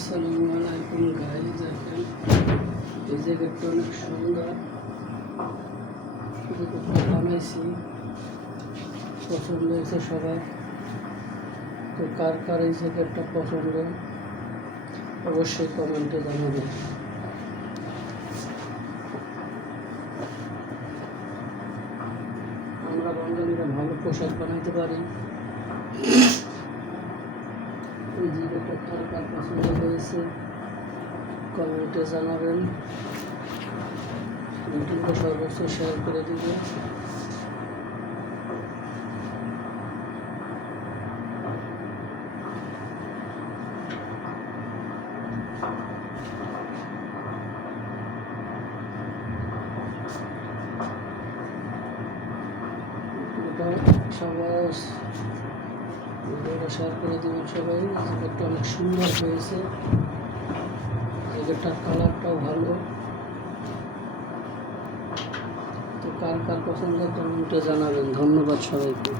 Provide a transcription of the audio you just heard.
আসসালামু আলাইকুম গাইস, দেখেন এই জ্যাকেটটা অনেক সুন্দর। জ্যাকেটটা বানাইছি, পছন্দ হয়েছে সবার। তো কার কার এই জ্যাকেটটা পছন্দ অবশ্যই কমেন্টে জানাবেন। আমরা বাঙালিরা ভালো পোশাক বানাইতে পারি। এই জ্যাকেটটা কার কার পছন্দ হয়েছে কমেন্টে জানাবেন। ভিডিওটা সর্বোচ্চ শেয়ার করে দিবেন। সবাই ভিডিওটা শেয়ার করে দেবেন সবাই। জ্যাকেটটা অনেক সুন্দর হয়েছে, জ্যাকেটটার কালারটাও ভালো। তো কার কার পছন্দ কমেন্টে জানাবেন। ধন্যবাদ সবাইকে।